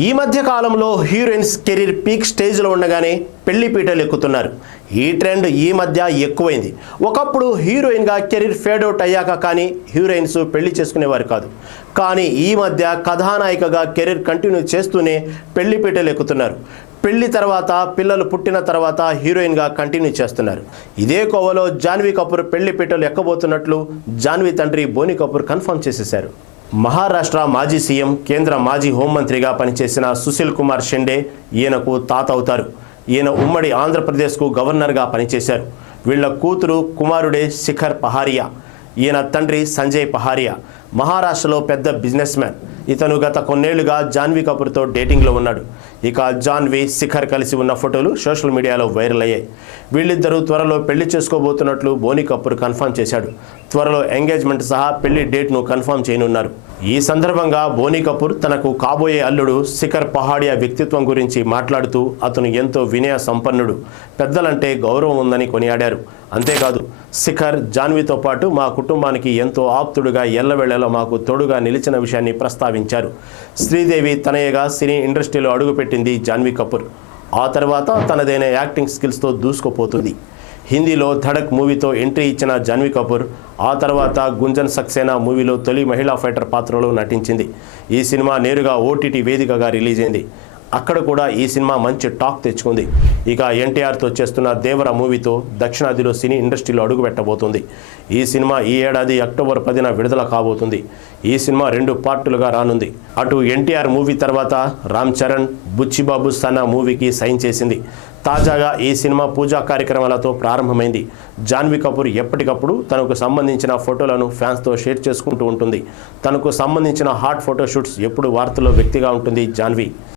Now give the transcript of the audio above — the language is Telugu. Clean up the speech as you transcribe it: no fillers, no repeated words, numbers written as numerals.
ఈ మధ్య కాలంలో హీరోయిన్స్ కెరీర్ పీక్ స్టేజ్లో ఉండగానే పెళ్లి పీటలు ఎక్కుతున్నారు. ఈ ట్రెండ్ ఈ మధ్య ఎక్కువైంది. ఒకప్పుడు హీరోయిన్గా కెరీర్ ఫేడ్ అవుట్ అయ్యాక కానీ హీరోయిన్స్ పెళ్లి చేసుకునేవారు కాదు. కానీ ఈ మధ్య కథానాయికగా కెరీర్ కంటిన్యూ చేస్తూనే పెళ్లి పీటలు ఎక్కుతున్నారు. పెళ్లి తర్వాత పిల్లలు పుట్టిన తర్వాత హీరోయిన్గా కంటిన్యూ చేస్తున్నారు. ఇదే కోవలో జాన్వీ కపూర్ పెళ్లి పీటలు ఎక్కబోతున్నట్లు జాన్వీ తండ్రి బోనీ కపూర్ కన్ఫర్మ్ చేసేశారు. మహారాష్ట్ర మాజీ సీఎం, కేంద్ర మాజీ హోంమంత్రిగా పనిచేసిన సుశీల్ కుమార్ షిండే ఈయనకు తాత అవుతారు. ఈయన ఉమ్మడి ఆంధ్రప్రదేశ్కు గవర్నర్గా పనిచేశారు. వీళ్ల కూతురు కుమారుడే శిఖర్ పహారియా. ఈయన తండ్రి సంజయ్ పహారియా మహారాష్ట్రలో పెద్ద బిజినెస్ మ్యాన్. ఇతను గత కొన్నేళ్లుగా జాన్వీ కపూర్తో డేటింగ్లో ఉన్నాడు. ఇక జాన్వీ, శిఖర్ కలిసి ఉన్న ఫోటోలు సోషల్ మీడియాలో వైరల్ అయ్యాయి. వీళ్ళిద్దరూ త్వరలో పెళ్లి చేసుకోబోతున్నట్లు బోనీ కపూర్ కన్ఫర్మ్ చేశాడు. త్వరలో ఎంగేజ్మెంట్ సహా పెళ్లి డేట్ను కన్ఫర్మ్ చేయనున్నారు. ఈ సందర్భంగా బోనీ కపూర్ తనకు కాబోయే అల్లుడు శిఖర్ పహాడియా వ్యక్తిత్వం గురించి మాట్లాడుతూ అతను ఎంతో వినయ సంపన్నుడు, పెద్దలంటే గౌరవం ఉందని కొనియాడారు. అంతేకాదు, శిఖర్ జాన్వీతో పాటు మా కుటుంబానికి ఎంతో ఆప్తుడుగా ఎల్లవేళలో మాకు తోడుగా నిలిచిన విషయాన్ని ప్రస్తావించారు. శ్రీదేవి తనయగా సినీ ఇండస్ట్రీలో అడుగుపెట్టింది జాన్వీ కపూర్. ఆ తర్వాత తనదైన యాక్టింగ్ స్కిల్స్తో దూసుకుపోతుంది. హిందీలో ధడక్ మూవీతో ఎంట్రీ ఇచ్చిన జాన్వీ కపూర్ ఆ తర్వాత గుంజన్ సక్సేనా మూవీలో తొలి మహిళా ఫైటర్ పాత్రలో నటించింది. ఈ సినిమా నేరుగా ఓటీటీ వేదికగా రిలీజ్ అయింది. అక్కడ కూడా ఈ సినిమా మంచి టాక్ తెచ్చుకుంది. ఇక ఎన్టీఆర్తో చేస్తున్న దేవర మూవీతో దక్షిణాదిలో సినీ ఇండస్ట్రీలో అడుగుపెట్టబోతుంది. ఈ సినిమా ఈ ఏడాది అక్టోబర్ 10న విడుదల కాబోతుంది. ఈ సినిమా 2 పార్టులుగా రానుంది. అటు ఎన్టీఆర్ మూవీ తర్వాత రామ్ చరణ్, బుచ్చిబాబు సన్నా మూవీకి సైన్ చేసింది. తాజాగా ఈ సినిమా పూజా కార్యక్రమాలతో ప్రారంభమైంది. జాన్వీ కపూర్ ఎప్పటికప్పుడు తనకు సంబంధించిన ఫోటోలను ఫ్యాన్స్తో షేర్ చేసుకుంటూ ఉంటుంది. తనకు సంబంధించిన హాట్ ఫోటోషూట్స్ ఎప్పుడు వార్తల్లో వ్యక్తిగా ఉంటుంది జాన్వీ.